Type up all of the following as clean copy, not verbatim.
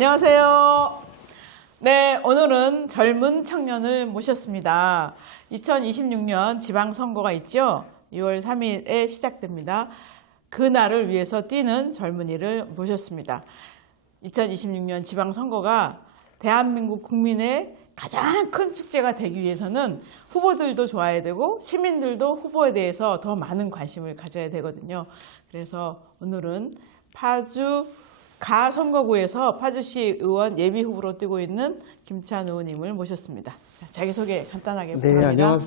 안녕하세요. 네, 오늘은 젊은 청년을 모셨습니다. 2026년 지방선거가 있죠. 6월 3일에 시작됩니다. 그날을 위해서 뛰는 젊은이를 모셨습니다. 2026년 지방선거가 대한민국 국민의 가장 큰 축제가 되기 위해서는 후보들도 좋아야 되고 시민들도 후보에 대해서 더 많은 관심을 가져야 되거든요. 그래서 오늘은 파주 가선거구에서 파주시 의원 예비후보로 뛰고 있는 김찬 의원님을 모셨습니다. 자기소개 간단하게 부탁드립니다.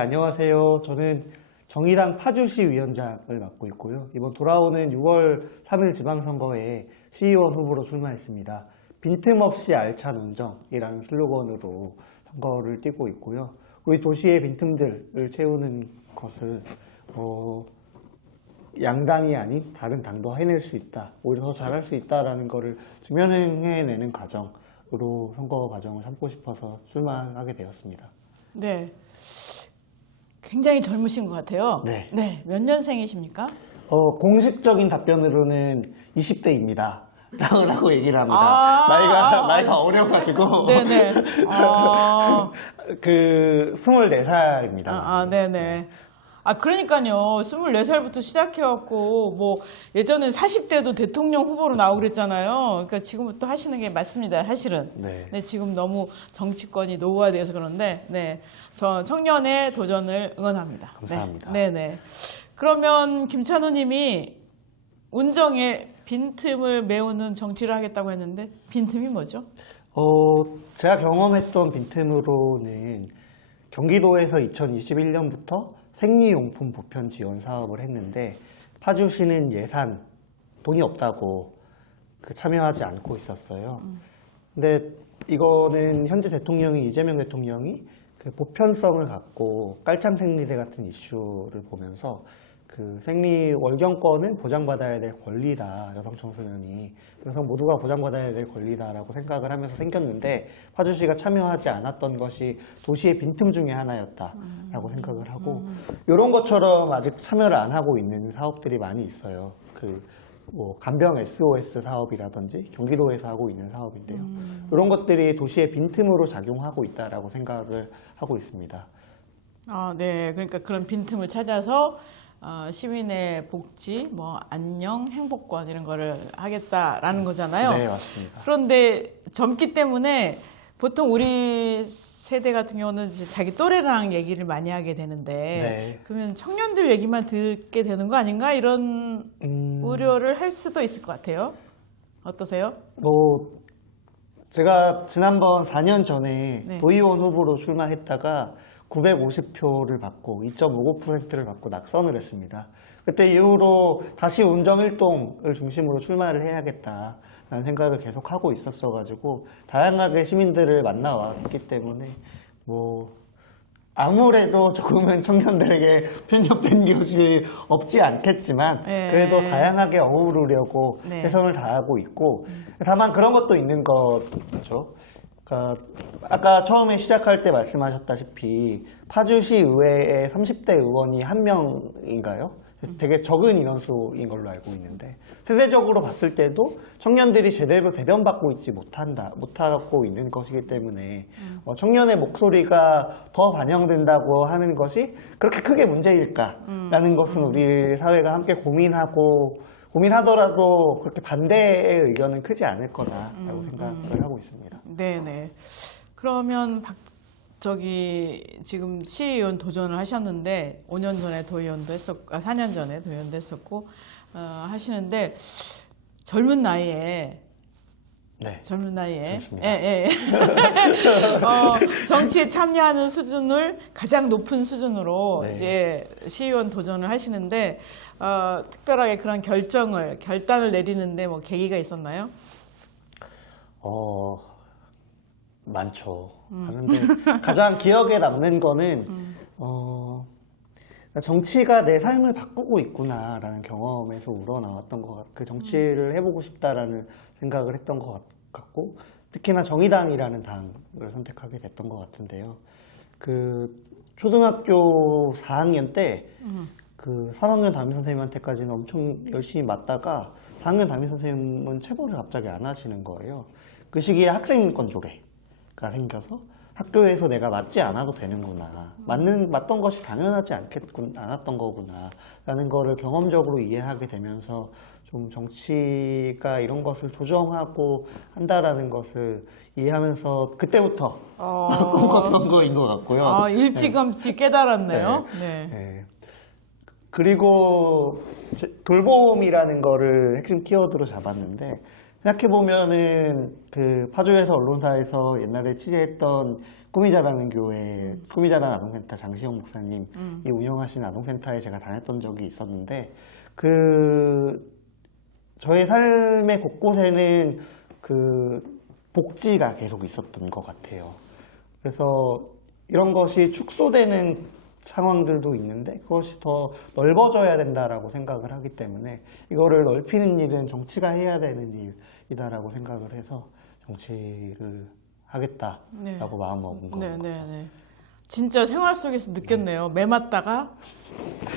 안녕하세요. 저는 정의당 파주시 위원장을 맡고 있고요. 이번 돌아오는 6월 3일 지방선거에 시의원 후보로 출마했습니다. 빈틈없이 알찬 운정이라는 슬로건으로 선거를 뛰고 있고요. 우리 도시의 빈틈들을 채우는 것을 양당이 아닌 다른 당도 해낼 수 있다, 오히려 더 잘할 수 있다라는 것을 증명해내는 과정으로 선거 과정을 삼고 싶어서 출마하게 되었습니다. 네, 굉장히 젊으신 것 같아요. 네. 몇 년생이십니까? 공식적인 답변으로는 20대입니다. 라고 얘기를 합니다. 나이가 어려가지고. 네네. 24살입니다. 네네. 그러니까요. 24살부터 시작해갖고, 예전엔 40대도 대통령 후보로 나오고 그랬잖아요. 그러니까 지금부터 하시는 게 맞습니다. 사실은. 네, 지금 너무 정치권이 노후화돼서 그런데, 네. 저 청년의 도전을 응원합니다. 감사합니다. 네네. 그러면 김찬호 님이 운정에 빈틈을 메우는 정치를 하겠다고 했는데, 빈틈이 뭐죠? 제가 경험했던 빈틈으로는 경기도에서 2021년부터 생리용품 보편 지원 사업을 했는데 파주시는 돈이 없다고 참여하지 않고 있었어요. 근데 이거는 현재 대통령이 이재명 대통령이 보편성을 갖고 깔창생리대 같은 이슈를 보면서 생리 월경권은 보장받아야 될 권리다. 여성 청소년이 여성 모두가 보장받아야 될 권리다라고 생각을 하면서 생겼는데 파주시가 참여하지 않았던 것이 도시의 빈틈 중에 하나였다라고 생각을 하고 이런 것처럼 아직 참여를 안 하고 있는 사업들이 많이 있어요. 간병 SOS 사업이라든지 경기도에서 하고 있는 사업인데요. 이런 것들이 도시의 빈틈으로 작용하고 있다라고 생각을 하고 있습니다. 네. 그러니까 그런 빈틈을 찾아서 시민의 복지, 안녕, 행복권 이런 거를 하겠다라는 거잖아요. 네, 맞습니다. 그런데 젊기 때문에 보통 우리 세대 같은 경우는 이제 자기 또래랑 얘기를 많이 하게 되는데 그러면 청년들 얘기만 듣게 되는 거 아닌가 이런 우려를 할 수도 있을 것 같아요. 어떠세요? 제가 지난번 4년 전에 도의원 후보로 출마했다가 950표를 받고 2.59%를 받고 낙선을 했습니다. 그때 이후로 다시 운정 1동을 중심으로 출마를 해야겠다라는 생각을 계속 하고 있었어가지고 다양하게 시민들을 만나왔기 때문에 아무래도 조금은 청년들에게 편협된 것이 없지 않겠지만 그래도 다양하게 어우르려고 최선을 다하고 있고 다만 그런 것도 있는 거죠. 아까 처음에 시작할 때 말씀하셨다시피 파주시 의회에 30대 의원이 1명인가요? 되게 적은 인원수인 걸로 알고 있는데 세대적으로 봤을 때도 청년들이 제대로 대변받고 있지 못하고 있는 것이기 때문에 청년의 목소리가 더 반영된다고 하는 것이 그렇게 크게 문제일까라는 것은 우리 사회가 함께 고민하더라도 그렇게 반대의 의견은 크지 않을 거다라고 생각을 하고 있습니다. 네네. 그러면 지금 시의원 도전을 하셨는데 5년 전에 도의원도 했었고 4년 전에 도의원도 했었고 하시는데 젊은 나이에 정치에 참여하는 수준을 가장 높은 수준으로 이제 시의원 도전을 하시는데 특별하게 그런 결단을 내리는데 계기가 있었나요? 많죠. 하는데 가장 기억에 남는 거는 정치가 내 삶을 바꾸고 있구나라는 경험에서 우러나왔던 것 같고 정치를 해보고 싶다라는 생각을 했던 것 같고 특히나 정의당이라는 당을 선택하게 됐던 것 같은데요. 초등학교 4학년 때 3학년 담임 선생님한테까지는 엄청 열심히 맞다가 4학년 담임선생님은 체벌을 갑자기 안 하시는 거예요. 그 시기에 학생인권 조례가 생겨서 학교에서 내가 맞지 않아도 되는구나. 맞던 것이 당연하지 않았던 거구나. 라는 거를 경험적으로 이해하게 되면서 좀 정치가 이런 것을 조정하고 한다라는 것을 이해하면서 그때부터 꿈꿨던 거인 것 같고요. 아, 일찌감치 깨달았네요. 네. 네. 그리고 돌봄이라는 거를 핵심 키워드로 잡았는데 생각해보면은 그 파주에서 언론사에서 옛날에 취재했던 꿈이자라는 교회, 꿈이자라는 아동센터 장시영 목사님이 운영하신 아동센터에 제가 다녔던 적이 있었는데 저의 삶의 곳곳에는 그 복지가 계속 있었던 것 같아요. 그래서 이런 것이 축소되는 상황들도 있는데 그것이 더 넓어져야 된다라고 생각을 하기 때문에 이거를 넓히는 일은 정치가 해야 되는 일이다라고 생각을 해서 정치를 하겠다라고 마음먹은 거예요. 네. 진짜 생활 속에서 느꼈네요. 매 맞다가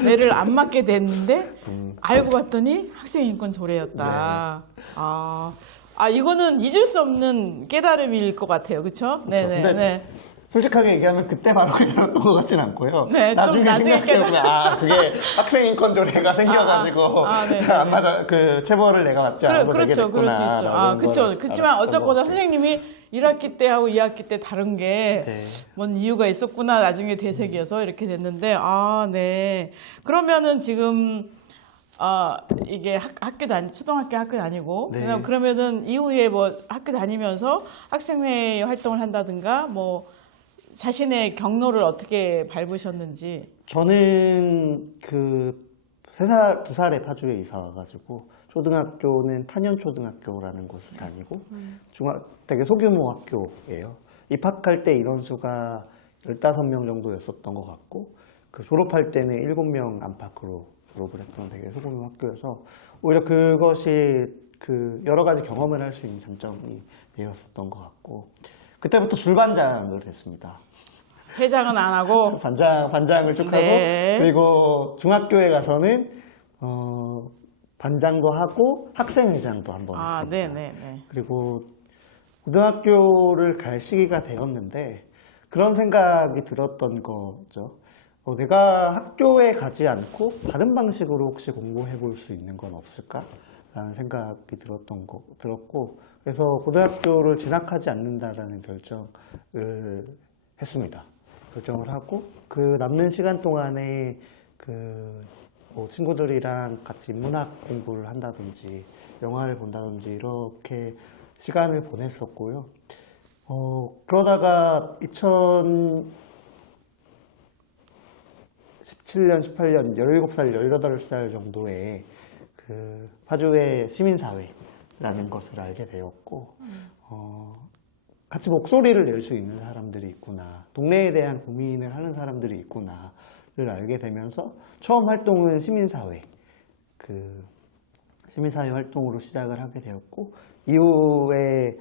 매를 안 맞게 됐는데 알고 봤더니 학생인권 조례였다. 네. 이거는 잊을 수 없는 깨달음일 것 같아요. 그렇죠? 네. 솔직하게 얘기하면 그때 바로 깨달았던 것 같진 않고요. 네, 나중에 생각해보면 그게 학생인권 조례가 생겨가지고 안 맞아 그 체벌을 내가 맞지 않아도 되게 됐구나. 그럴 수 있죠. 그렇죠. 그렇지만 어쨌거나 선생님이 1학기 때하고 2학기 때 다른 게 뭔 이유가 있었구나 나중에 되새겨서 이렇게 됐는데 네. 그러면은 지금 이게 초등학교 학교 다니고 그러면은 이후에 뭐 학교 다니면서 학생회 활동을 한다든가 뭐 자신의 경로를 어떻게 밟으셨는지. 저는 그 3살, 2살에 파주에 이사 와가지고 초등학교는 탄현초등학교라는 곳을 다니고 되게 소규모 학교예요. 입학할 때 인원수가 15명 정도였었던 것 같고 그 졸업할 때는 7명 안팎으로 졸업을 했던 되게 소규모 학교여서 오히려 그것이 그 여러 가지 경험을 할 수 있는 장점이 되었었던 것 같고 그때부터 줄반장을 됐습니다. 회장은 안 하고 반장을 쭉 하고 그리고 중학교에 가서는 반장도 하고 학생회장도 한번 했습니다. 그리고 고등학교를 갈 시기가 되었는데 그런 생각이 들었던 거죠. 내가 학교에 가지 않고 다른 방식으로 혹시 공부해 볼 수 있는 건 없을까? 라는 생각이 들었고 그래서 고등학교를 진학하지 않는다라는 결정을 했습니다. 결정을 하고 그 남는 시간 동안에 뭐 친구들이랑 같이 문학 공부를 한다든지 영화를 본다든지 이렇게 시간을 보냈었고요. 그러다가 2017년, 18년, 17살, 18살 정도에 그 파주의 시민사회라는 것을 알게 되었고 같이 목소리를 낼 수 있는 사람들이 있구나, 동네에 대한 고민을 하는 사람들이 있구나를 알게 되면서 처음 활동은 시민사회 활동으로 시작을 하게 되었고 이후에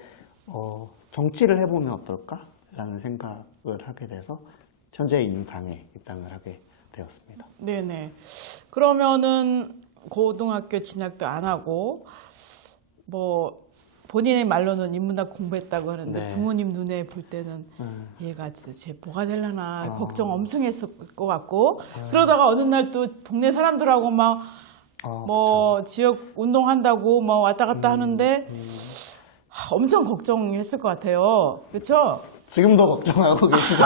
정치를 해보면 어떨까라는 생각을 하게 돼서 현재 있는 당에 입당을 하게 되었습니다. 네네. 그러면은 고등학교 진학도 안 하고 뭐 본인의 말로는 인문학 공부했다고 하는데 부모님 눈에 볼 때는 얘가 도대체 뭐가 되려나 걱정 엄청 했을 것 같고 그러다가 어느 날 또 동네 사람들하고 막 뭐 지역 운동한다고 뭐 왔다 갔다 하는데 엄청 걱정했을 것 같아요. 그렇죠? 지금도 걱정하고 계시죠?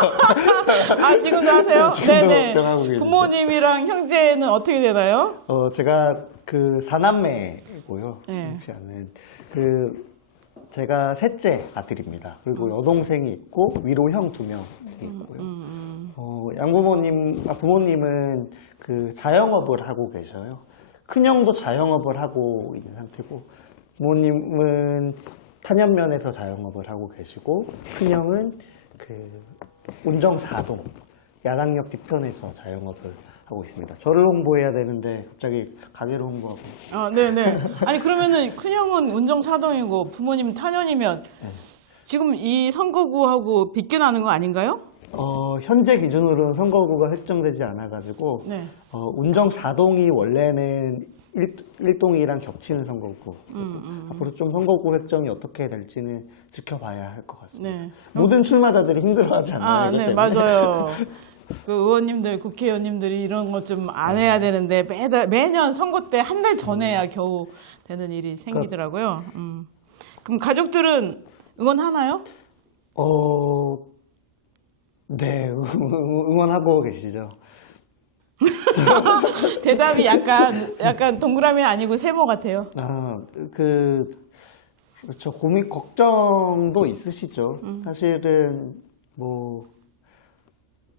지금도 하세요? 네네. 걱정하고 계시죠? 부모님이랑 형제는 어떻게 되나요? 제가 그 4남매고요. 제가 셋째 아들입니다. 그리고 여동생이 있고 위로 형 2명이 있고요. 부모님은 그 자영업을 하고 계셔요. 큰형도 자영업을 하고 있는 상태고 부모님은 탄현면에서 자영업을 하고 계시고 큰형은 그 운정사동 야당역 뒤편에서 자영업을 하고 있습니다. 저를 홍보해야 되는데 갑자기 가게를 홍보하고. 네네. 아니 그러면은 큰형은 운정사동이고 부모님 탄현이면 지금 이 선거구하고 빗겨나는 거 아닌가요? 현재 기준으로는 선거구가 설정되지 않아가지고 운정사동이 원래는 일동이랑 겹치는 선거구. 앞으로 좀 선거구 획정이 어떻게 될지는 지켜봐야 할 것 같습니다. 네. 모든 출마자들이 힘들어하지 않나요? 이것 네, 때문에? 맞아요. 그 의원님들, 국회의원님들이 이런 것 좀 안 해야 되는데 매년 선거 때 한 달 전에야 겨우 되는 일이 생기더라고요. 그럼 가족들은 응원하나요? 네, 응원하고 계시죠. 대답이 약간 동그라미 아니고 세모 같아요. 그렇죠. 고민, 걱정도 있으시죠. 사실은,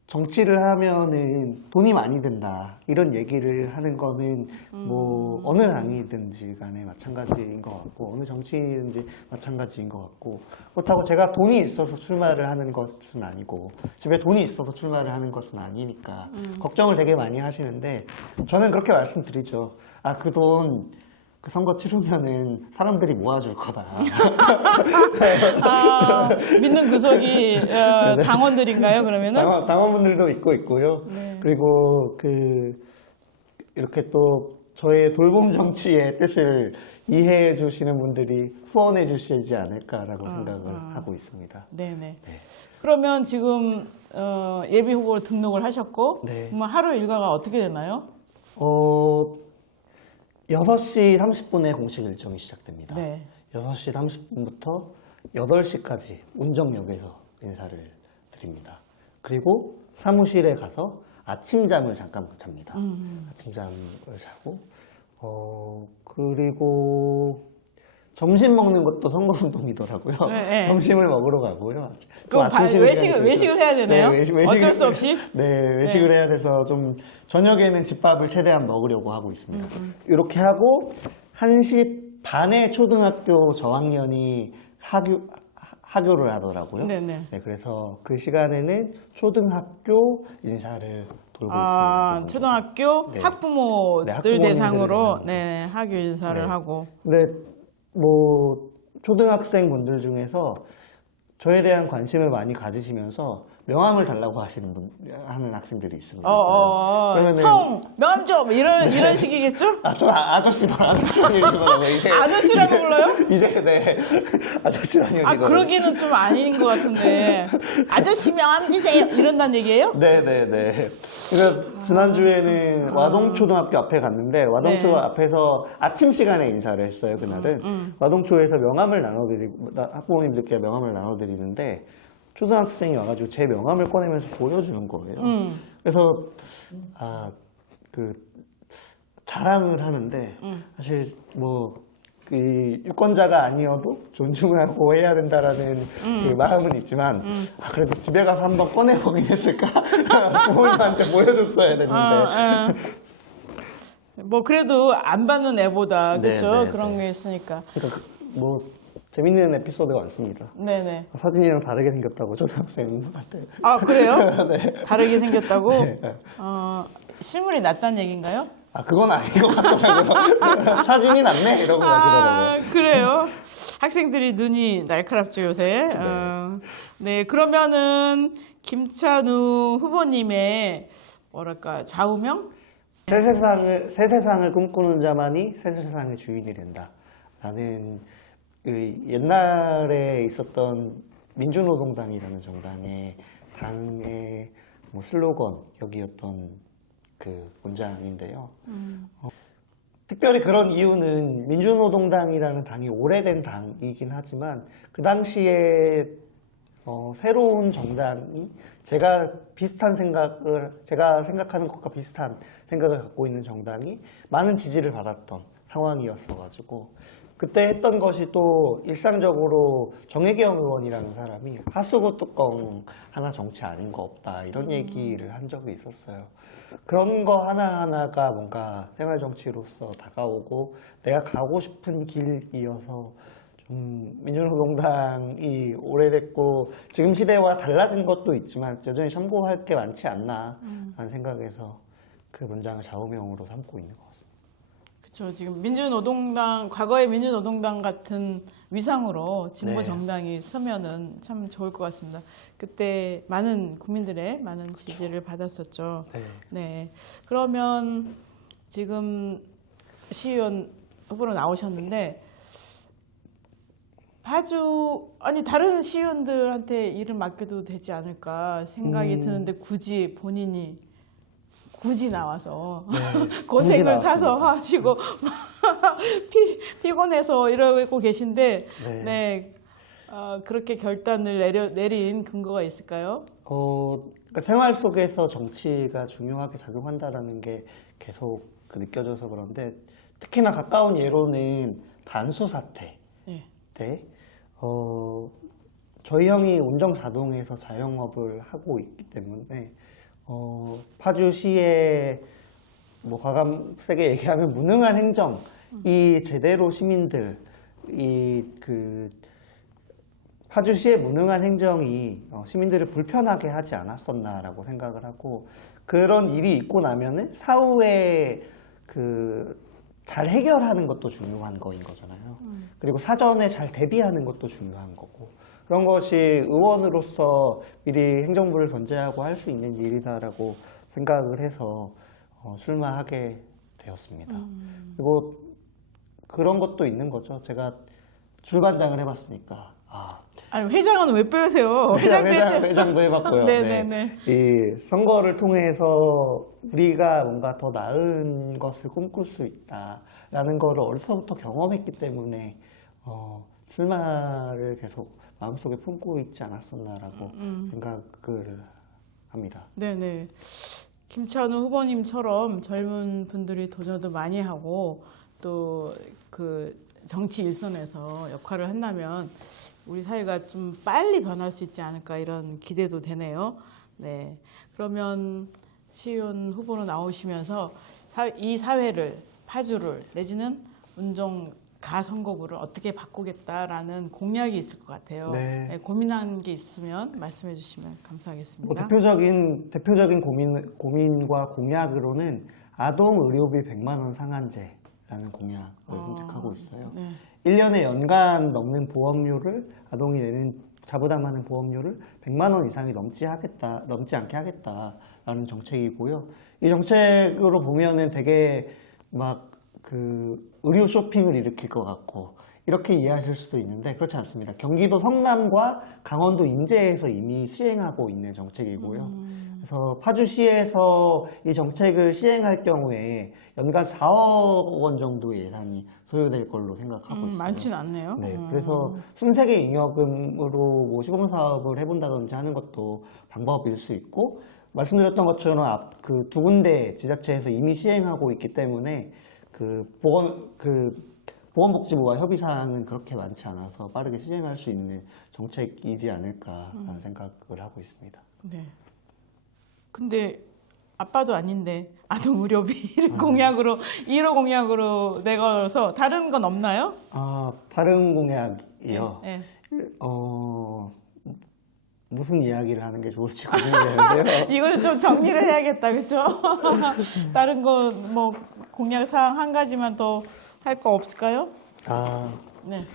정치를 하면은 돈이 많이 든다. 이런 얘기를 하는 거는 어느 당이든지 간에 마찬가지인 것 같고, 어느 정치인든지 마찬가지인 것 같고, 그렇다고 제가 돈이 있어서 출마를 하는 것은 아니고, 집에 돈이 있어서 출마를 하는 것은 아니니까, 걱정을 되게 많이 하시는데, 저는 그렇게 말씀드리죠. 그 돈, 그 선거 치르면은 사람들이 모아줄 거다. 믿는 구석이 당원들인가요, 그러면은? 당원분들도 있고요. 네. 그리고 이렇게 또 저의 돌봄 정치의 뜻을 이해해 주시는 분들이 후원해 주시지 않을까라고 생각을 하고 있습니다. 네네. 네. 그러면 지금 예비 후보로 등록을 하셨고, 네. 그러면 하루 일과가 어떻게 되나요? 6시 30분에 공식 일정이 시작됩니다. 네. 6시 30분부터 8시까지 운정역에서 인사를 드립니다. 그리고 사무실에 가서 아침잠을 잠깐 잡니다. 아침잠을 자고, 그리고 점심 먹는 것도 선거운동이더라고요. 네. 점심을 먹으러 가고요. 그럼 아침 쉬는 시간이 외식을 해야 되나요? 네, 어쩔 수 없이? 네, 외식을 해야 돼서 좀 저녁에는 집밥을 최대한 먹으려고 하고 있습니다. 이렇게 하고 1시 반에 초등학교 저학년이 하교를 하더라고요. 네네. 네, 그래서 그 시간에는 초등학교 인사를 돌고 있습니다. 초등학교 네. 학부모들 네, 학부모님들을 대상으로 대상으로. 학교 인사를 네. 하고. 근데 초등학생 분들 중에서 저에 대한 관심을 많이 가지시면서 명함을 달라고 하는 학생들이 있습니다. 형, 명함 좀! 이런 식이겠죠? 저 아저씨라고 이제. 아저씨라고 불러요? 이제, 네. 아저씨라는 얘기가. 그러기는 좀 아닌 것 같은데. 아저씨 명함 주세요! 이런다는 얘기예요? 네네네. 그러니까 지난주에는 와동초등학교 앞에 갔는데, 와동초 네. 앞에서 아침 시간에 인사를 했어요, 그날은. 와동초에서 명함을 학부모님들께 명함을 나눠드리는데, 초등학생이 와가지고 제 명함을 꺼내면서 보여주는 거예요. 그래서 자랑을 하는데 사실 유권자가 아니어도 존중을 하고 해야 된다라는 그 마음은 있지만 그래도 집에 가서 한번 꺼내보긴 했을까? 부모님한테 보여줬어야 됐는데. 그래도 안 받는 애보다 그렇죠? 네. 그런 게 있으니까. 그러니까 재밌는 에피소드가 많습니다. 네네. 사진이랑 다르게 생겼다고 초등학생한테. 그래요? 네. 다르게 생겼다고? 네. 실물이 낫다는 얘기인가요? 그건 아닌 것 같더라고요. 사진이 낫네 이러고 가시더라고요. 그래요? 학생들이 눈이 날카롭죠 요새. 네, 그러면은 김찬우 후보님의 좌우명? 새 세상을 꿈꾸는 자만이 새 세상의 주인이 된다. 라는 옛날에 있었던 민주노동당이라는 정당의 당의 슬로건격이었던 그 문장인데요. 특별히 그런 이유는 민주노동당이라는 당이 오래된 당이긴 하지만 그 당시에 새로운 정당이 제가 생각하는 것과 비슷한 생각을 갖고 있는 정당이 많은 지지를 받았던 상황이었어가지고 그때 했던 것이 또 일상적으로 정혜경 의원이라는 사람이 하수구 뚜껑 하나 정치 아닌 거 없다 이런 얘기를 한 적이 있었어요. 그런 거 하나하나가 뭔가 생활 정치로서 다가오고 내가 가고 싶은 길이어서 좀 민주노동당이 오래됐고 지금 시대와 달라진 것도 있지만 여전히 참고할 게 많지 않나 라는 생각에서 그 문장을 좌우명으로 삼고 있는 것 같습니다. 그렇죠. 지금 과거의 민주노동당 같은 위상으로 진보 정당이 서면은 참 좋을 것 같습니다. 그때 많은 국민들의 많은 지지를 받았었죠. 네. 네. 그러면 지금 시의원 후보로 나오셨는데 파주 아니 다른 시의원들한테 일을 맡겨도 되지 않을까 생각이 드는데 굳이 본인이 나와서 네, 고생을 굳이 사서 나왔습니다. 하시고 피곤해서 이러고 계신데 네. 네. 그렇게 결단을 내린 근거가 있을까요? 그러니까 생활 속에서 정치가 중요하게 작용한다라는 게 계속 느껴져서 그런데 특히나 가까운 예로는 단수 사태 네. 때 저희 형이 운정자동에서 자영업을 하고 있기 때문에 파주시의 뭐 과감 세게 얘기하면 무능한 행정이 제대로 시민들 파주시의 무능한 행정이 시민들을 불편하게 하지 않았었나라고 생각을 하고 그런 일이 있고 나면은 사후에 잘 해결하는 것도 중요한 거인 거잖아요. 그리고 사전에 잘 대비하는 것도 중요한 거고 그런 것이 의원으로서 미리 행정부를 견제하고 할 수 있는 일이다라고 생각을 해서 출마하게 되었습니다. 그리고 그런 것도 있는 거죠. 제가 줄반장을 해봤으니까 아니 회장은 왜 빼세요? 회장도 해봤고요. 네네네. 이 선거를 통해서 우리가 뭔가 더 나은 것을 꿈꿀 수 있다라는 거를 어려서부터 경험했기 때문에 출마를 계속 마음속에 품고 있지 않았었나라고 생각을 합니다. 네네. 김찬우 후보님처럼 젊은 분들이 도전도 많이 하고 또 정치 일선에서 역할을 한다면 우리 사회가 좀 빨리 변할 수 있지 않을까 이런 기대도 되네요. 네. 그러면 시의원 후보로 나오시면서 이 사회를, 파주를 내지는 운정가 선거구를 어떻게 바꾸겠다라는 공약이 있을 것 같아요. 네. 네, 고민한 게 있으면 말씀해 주시면 감사하겠습니다. 뭐 대표적인 고민과 공약으로는 아동 의료비 100만 원 상한제라는 공약을 선택하고 있어요. 네. 1년에 연간 넘는 보험료를 아동이 내는 자부담하는 보험료를 100만 원 이상이 넘지 않게 하겠다라는 정책이고요. 이 정책으로 보면은 되게 막 의료 쇼핑을 일으킬 것 같고 이렇게 이해하실 수도 있는데 그렇지 않습니다. 경기도 성남과 강원도 인제에서 이미 시행하고 있는 정책이고요. 그래서 파주시에서 이 정책을 시행할 경우에 연간 4억 원 정도의 예산이 소요될 걸로 생각하고 있어요. 많지는 않네요. 네, 그래서 순세계 잉여금으로 뭐 시범 사업을 해본다든지 하는 것도 방법일 수 있고 말씀드렸던 것처럼 두 군데 지자체에서 이미 시행하고 있기 때문에 보건복지부와 협의사항은 그렇게 많지 않아서 빠르게 시행할 수 있는 정책이지 않을까라는 생각을 하고 있습니다. 네. 근데 아빠도 아닌데 아동 의료비를 공약으로 1호 공약으로 내걸어서 다른 건 없나요? 다른 공약이요. 네. 무슨 이야기를 하는 게 좋을지 고민되는데요. 이걸 좀 정리를 해야겠다, 그렇죠? 다른 거 뭐 공약 사항 한 가지만 더 할 거 없을까요? 네.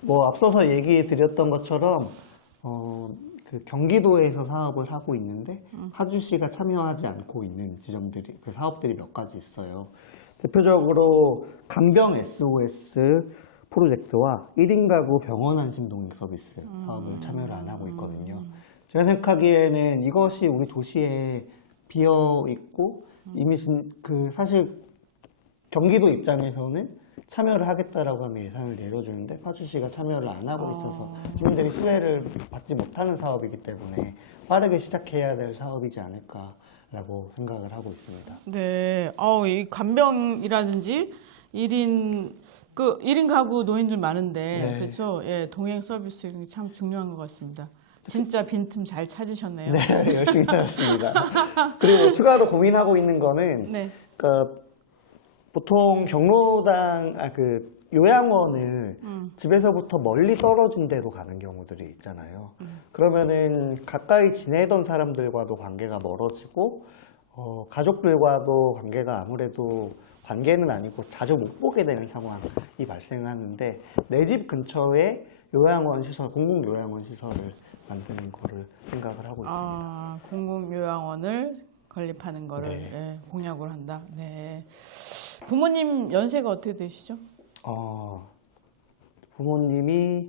뭐 앞서서 얘기 드렸던 것처럼 경기도에서 사업을 하고 있는데 파주시가 참여하지 않고 있는 사업들이 몇 가지 있어요. 대표적으로 간병 SOS 프로젝트와 1인 가구 병원 안심 독립 서비스 사업을 참여를 안 하고 있거든요. 제가 생각하기에는 이것이 우리 도시에 비어 있고 이미 사실 경기도 입장에서는 참여를 하겠다라고 하면 예산을 내려주는데 파주시가 참여를 안 하고 있어서 시민들이 수혜를 받지 못하는 사업이기 때문에 빠르게 시작해야 될 사업이지 않을까라고 생각을 하고 있습니다. 네, 이 간병이라든지 1인 가구 노인들 많은데 네. 그렇죠? 예, 동행 서비스 이런 게 참 중요한 것 같습니다. 진짜 빈틈 잘 찾으셨네요. 네, 열심히 찾았습니다. 그리고 추가로 고민하고 있는 거는 네. 보통 요양원을 집에서부터 멀리 떨어진 데로 가는 경우들이 있잖아요. 그러면은 가까이 지내던 사람들과도 관계가 멀어지고 가족들과도 관계가 아무래도 관계는 아니고 자주 못 보게 되는 상황이 발생하는데 내 집 근처에 공공 요양원 시설을 만드는 거를 생각을 하고 있습니다. 공공 요양원을 건립하는 거를 네. 예, 공약을 한다. 네. 부모님 연세가 어떻게 되시죠? 부모님이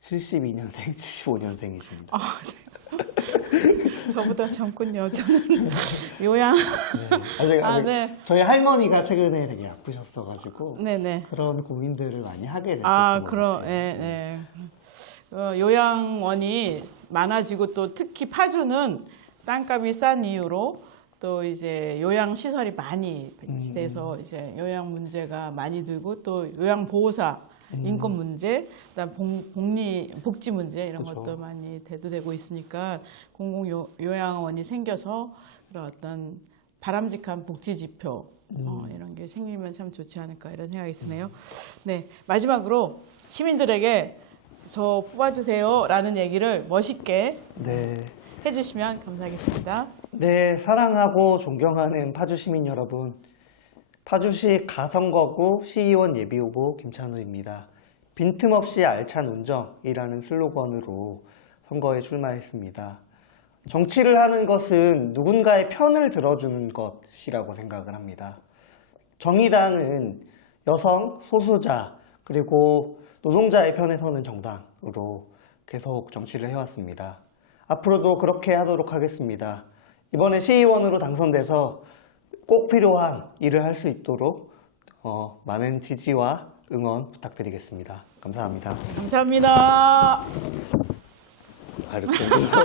72년생, 75년생이십니다. 아, 네. 저보다 젊군요. 저는 요양. 네. 저희 할머니가 최근에 되게 아프셨어가지고 네네. 그런 고민들을 많이 하게 됐어요. 예. 요양원이 많아지고 또 특히 파주는 땅값이 싼 이유로 또 이제 요양 시설이 많이 배치돼서 이제 요양 문제가 많이 들고 또 요양 보호사 인권 문제, 그다음 복지 문제 이런 그쵸. 것도 많이 대두되고 있으니까 공공 요양원이 생겨서 그런 어떤 바람직한 복지 지표 이런 게 생기면 참 좋지 않을까 이런 생각이 드네요. 네, 마지막으로 시민들에게 저 뽑아주세요라는 얘기를 멋있게 네. 해주시면 감사하겠습니다. 네, 사랑하고 존경하는 파주 시민 여러분. 파주시 가선거구 시의원 예비후보 김찬우입니다. 빈틈없이 알찬 운정이라는 슬로건으로 선거에 출마했습니다. 정치를 하는 것은 누군가의 편을 들어주는 것이라고 생각을 합니다. 정의당은 여성, 소수자, 그리고 노동자의 편에 서는 정당으로 계속 정치를 해왔습니다. 앞으로도 그렇게 하도록 하겠습니다. 이번에 시의원으로 당선돼서 꼭 필요한 일을 할 수 있도록 많은 지지와 응원 부탁드리겠습니다. 감사합니다. 감사합니다. 알겠습니다.